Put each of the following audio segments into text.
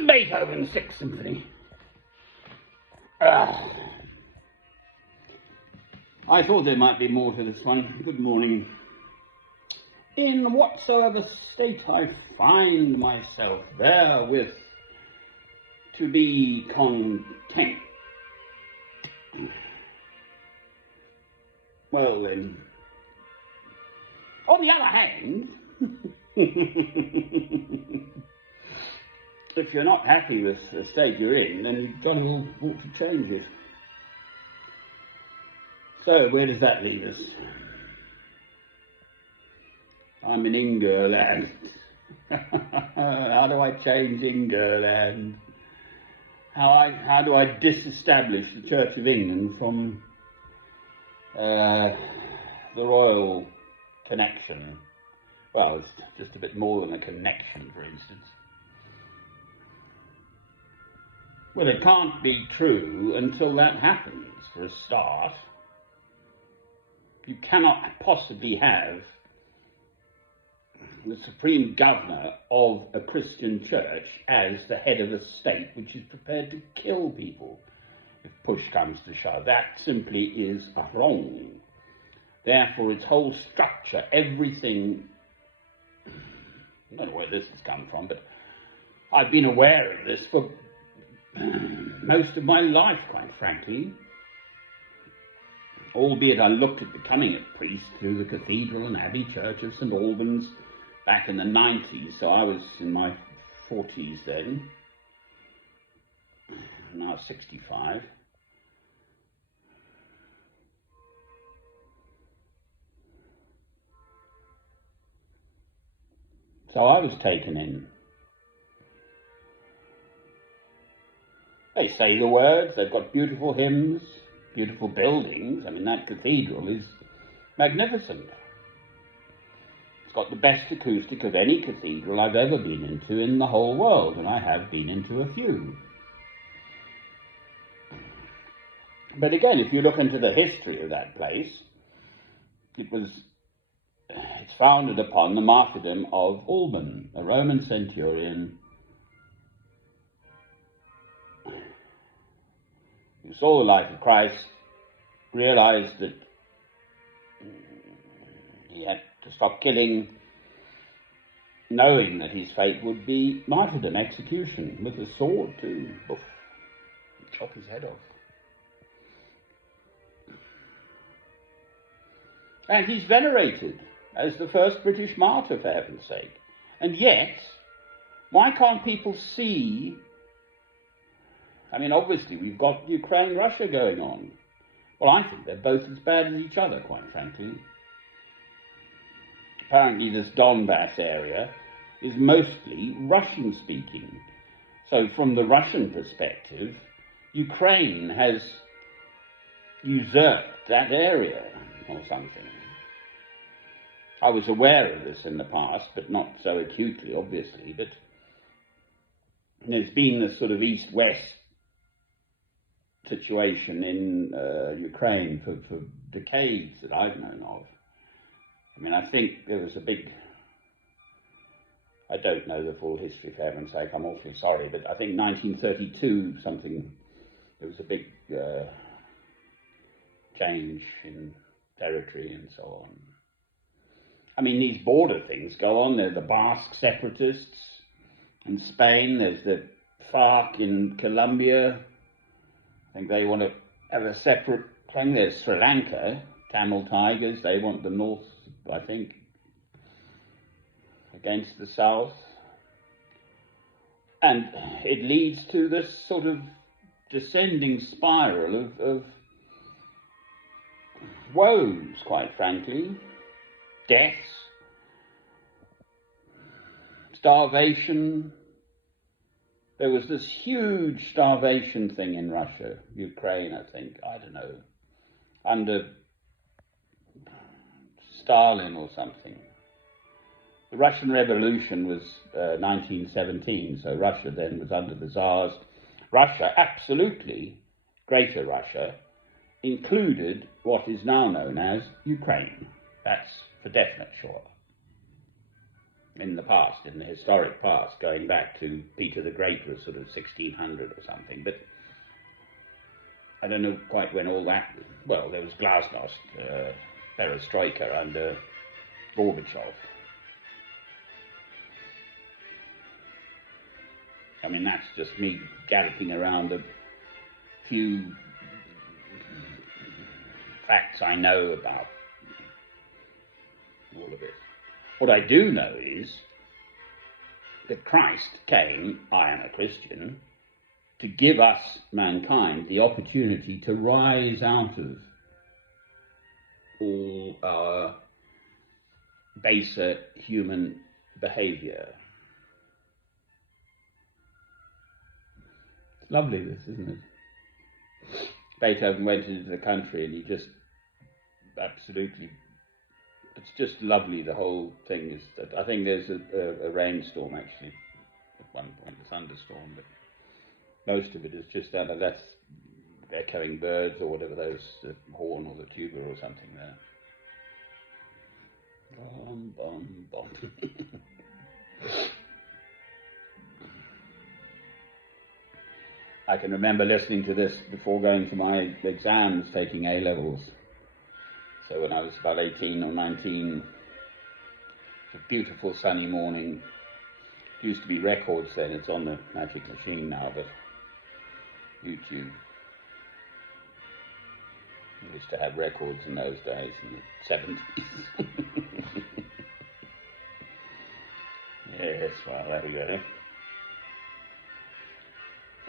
Beethoven's Sixth Symphony. I thought there might be more to this one. Good morning. In whatsoever state I find myself, therewith to be content. Well then, on the other hand, if you're not happy with the state you're in, then you've got to want to change it. So where does that leave us? I'm in Ingerland. How do I change Ingerland? How do I disestablish the Church of England from the royal connection? Well, it's just a bit more than a connection, for instance. Well, it can't be true until that happens, for a start. You cannot possibly have the supreme governor of a Christian church as the head of a state which is prepared to kill people if push comes to shove. That simply is wrong. Therefore, its whole structure, everything, I don't know where this has come from, but I've been aware of this for most of my life, quite frankly. Albeit I looked at becoming a priest through the Cathedral and Abbey Church of St Albans back in the 90s, so I was in my 40s then, now 65. So I was taken in. They say the words, they've got beautiful hymns, beautiful buildings. I mean, that cathedral is magnificent. It's got the best acoustic of any cathedral I've ever been into in the whole world, and I have been into a few. But again, if you look into the history of that place, it's founded upon the martyrdom of Alban, a Roman centurion who saw the life of Christ, realized that he had to stop killing, knowing that his fate would be martyrdom, execution, with a sword to chop his head off. And he's venerated as the first British martyr, for heaven's sake. And yet, why can't people see? I mean, obviously, we've got Ukraine-Russia going on. Well, I think they're both as bad as each other, quite frankly. Apparently, this Donbass area is mostly Russian-speaking. So, from the Russian perspective, Ukraine has usurped that area or something. I was aware of this in the past, but not so acutely, obviously. But there's been this sort of east-west situation in Ukraine for decades that I've known of. I mean, I think there was I don't know the full history, for heaven's sake, I'm awfully sorry, but I think 1932 there was a big change in territory and so on. I mean, these border things go on. There are the Basque separatists in Spain. There's the FARC in Colombia. I think they want to have a separate thing. There's Sri Lanka, Tamil Tigers. They want the north, I think, against the south. And it leads to this sort of descending spiral of woes, quite frankly. Deaths, starvation. There was this huge starvation thing in Russia, Ukraine, I think, I don't know, under Stalin or something. The Russian Revolution was 1917, so Russia then was under the Tsars. Russia, absolutely, Greater Russia, included what is now known as Ukraine. That's for definite sure. in the past, in the historic past, going back to Peter the Great was sort of 1600 or something, but I don't know quite when all that, well, there was glasnost, perestroika under Gorbachev. I mean, that's just me galloping around a few facts I know about all of this. What I do know is that Christ came, I am a Christian, to give us, mankind, the opportunity to rise out of all our baser human behaviour. It's lovely, this, isn't it? Beethoven went into the country and he just absolutely, it's just lovely, the whole thing is that, I think there's a rainstorm actually, at one point, a thunderstorm, but most of it is just out of that echoing birds or whatever, those, the horn or the tuba or something there. Bom, bom, bom. I can remember listening to this before going to my exams, taking A-levels. So when I was about 18 or 19, it's a beautiful sunny morning. It used to be records then, it's on the magic machine now, but YouTube. We used to have records in those days, in the 70s. Yes, well, there we go.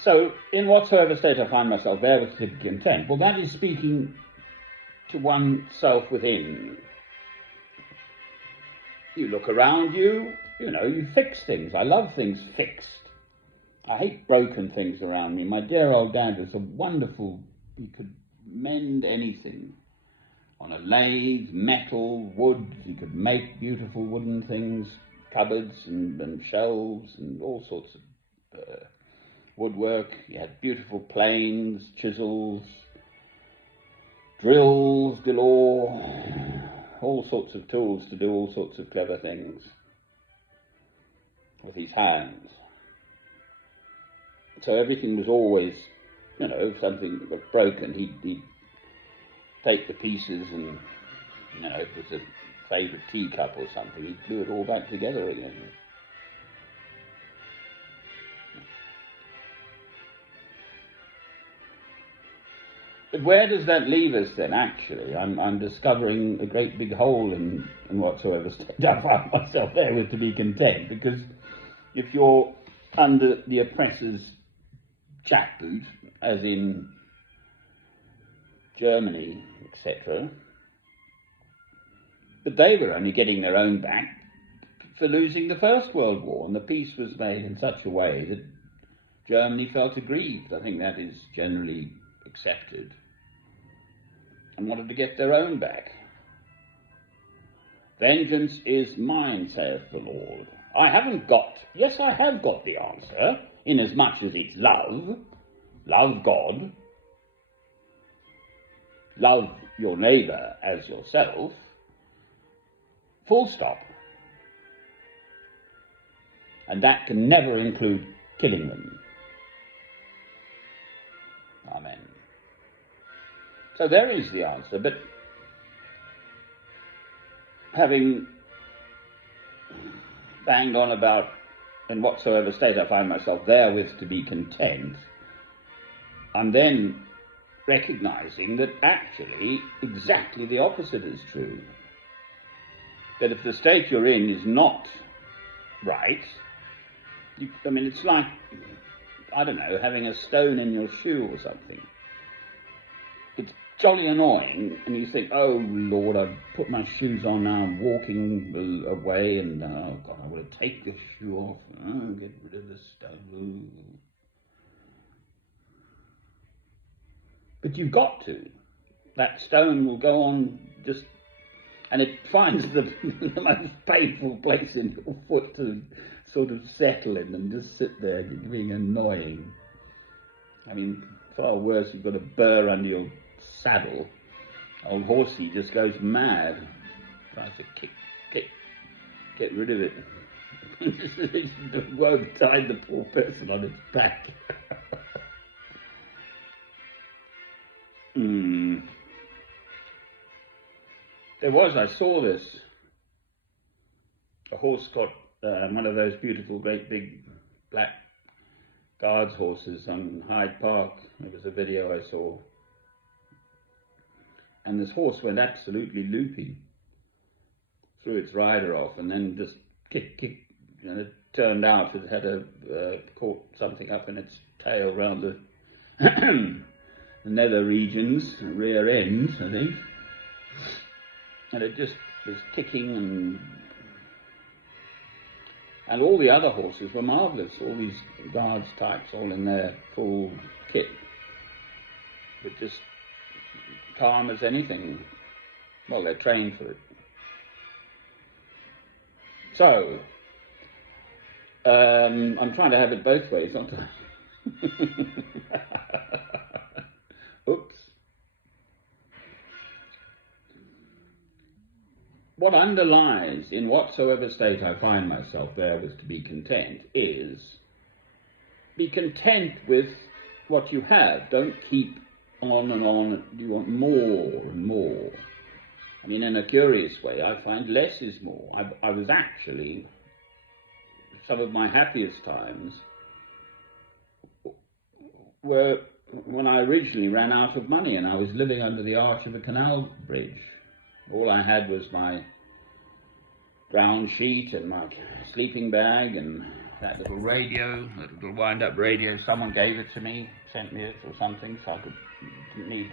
So, in whatsoever state I find myself, therewith to be content. Well, that is speaking to oneself within. You look around you, you know, you fix things. I love things fixed. I hate broken things around me. My dear old dad was a wonderful, he could mend anything. On a lathe, metal, wood, he could make beautiful wooden things, cupboards and shelves and all sorts of woodwork. He had beautiful planes, chisels, drills galore, all sorts of tools to do all sorts of clever things with his hands. So everything was always, you know, if something was broken, he'd take the pieces and, you know, if it was a favourite teacup or something, he'd glue it all back together again. But where does that leave us then, actually? I'm discovering a great big hole in whatsoever state I find myself therewith to be content, because if you're under the oppressor's jackboot, as in Germany, etc., but they were only getting their own back for losing the First World War, and the peace was made in such a way that Germany felt aggrieved. I think that is generally accepted, and wanted to get their own back. Vengeance is mine, saith the Lord. I have got the answer, inasmuch as it's love. Love God. Love your neighbour as yourself. Full stop. And that can never include killing them. Amen. So there is the answer, but having banged on about in whatsoever state I find myself therewith to be content, I'm then recognizing that actually exactly the opposite is true. That if the state you're in is not right, it's like, I don't know, having a stone in your shoe or something. It's jolly annoying, and you think, oh Lord, I've put my shoes on now, I'm walking away, and oh God, I want to take your shoe off, get rid of the stone. But you've got to. That stone will go on just, and it finds the most painful place in your foot to sort of settle in and just sit there being annoying. I mean, far worse, you've got a burr under your saddle. Old horsey just goes mad, tries to kick get rid of it. It won't tie the poor person on its back. I saw this. A horse got one of those beautiful, great big black guards horses on Hyde Park. It was a video I saw. And this horse went absolutely loopy, threw its rider off, and then just kick, and it turned out it had caught something up in its tail round the, the nether regions, rear end, I think. And it just was kicking, and all the other horses were marvellous, all these guards types, all in their full kit, but just calm as anything. Well, they're trained for it. So, I'm trying to have it both ways, aren't I? Oops. What underlies in whatsoever state I find myself there was to be content is be content with what you have. Don't keep on and on. You want more and more. I mean, in a curious way, I find less is more. I was actually, some of my happiest times were when I originally ran out of money and I was living under the arch of a canal bridge. All I had was my ground sheet and my sleeping bag and that little radio, that little wind-up radio. Someone gave it to me, sent me it or something, so I didn't need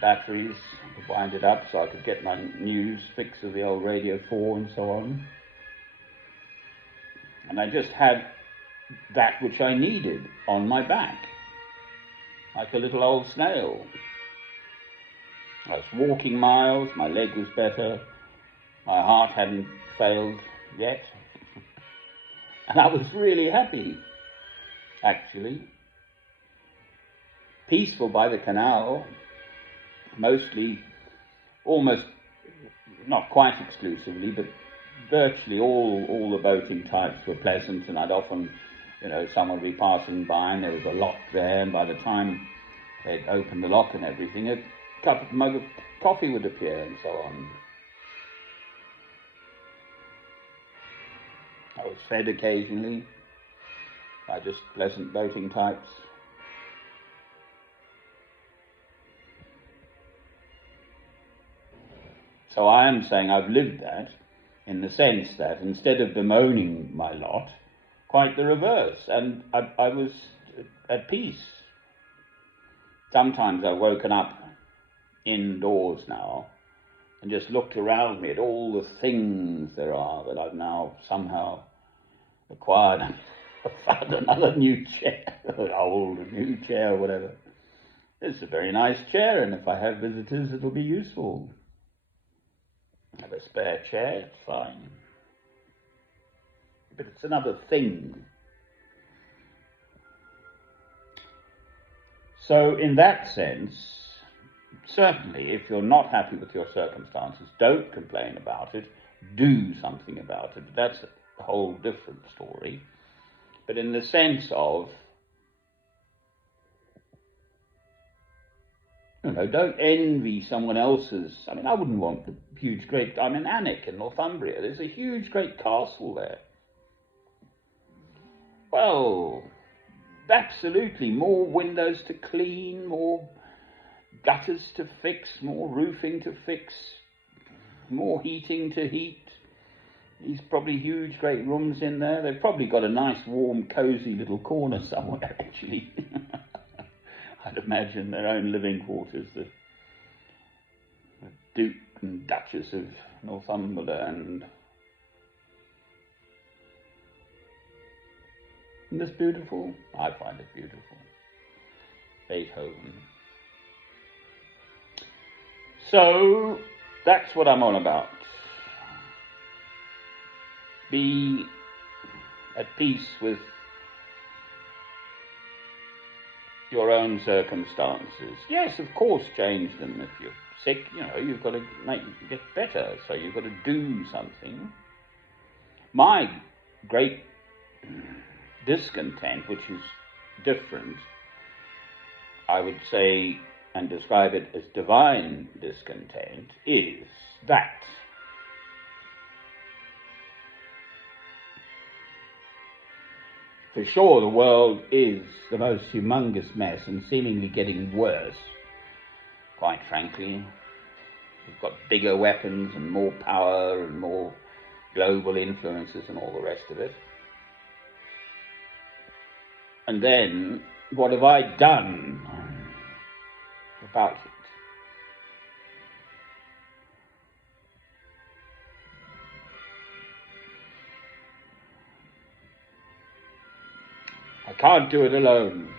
batteries. I could wind it up so I could get my news, fix of the old Radio 4 and so on. And I just had that which I needed on my back, like a little old snail. I was walking miles, my leg was better, my heart hadn't failed yet, and I was really happy, actually. Peaceful by the canal, mostly, almost, not quite exclusively, but virtually all the boating types were pleasant, and I'd often, someone would be passing by and there was a lock there, and by the time they'd open the lock and everything, a mug of coffee would appear and so on. I was fed occasionally by just pleasant boating types. So I am saying I've lived that in the sense that instead of bemoaning my lot, quite the reverse, and I was at peace. Sometimes I've woken up indoors now and just looked around me at all the things there are that I've now somehow acquired. I found another new chair, a new chair or whatever. It's a very nice chair, and if I have visitors it'll be useful. I have a spare chair, it's fine. But it's another thing. So in that sense, certainly if you're not happy with your circumstances, don't complain about it, do something about it. That's a whole different story. But in the sense of, don't envy someone else's. I mean, I wouldn't want the huge great, I'm in Alnwick in Northumbria. There's a huge great castle there. Well, absolutely, more windows to clean, more gutters to fix, more roofing to fix, more heating to heat. These probably huge great rooms in there. They've probably got a nice warm cosy little corner somewhere actually. I'd imagine their own living quarters, the Duke and Duchess of Northumberland. Isn't this beautiful? I find it beautiful. Beethoven. So, that's what I'm on about. Be at peace with your own circumstances. Yes, of course, change them. If you're sick, you've got to get better, so you've got to do something. My great discontent, which is different, I would say, and describe it as divine discontent, is that for sure the world is the most humongous mess and seemingly getting worse, quite frankly. We've got bigger weapons and more power and more global influences and all the rest of it. And then, what have I done about it? I can't do it alone.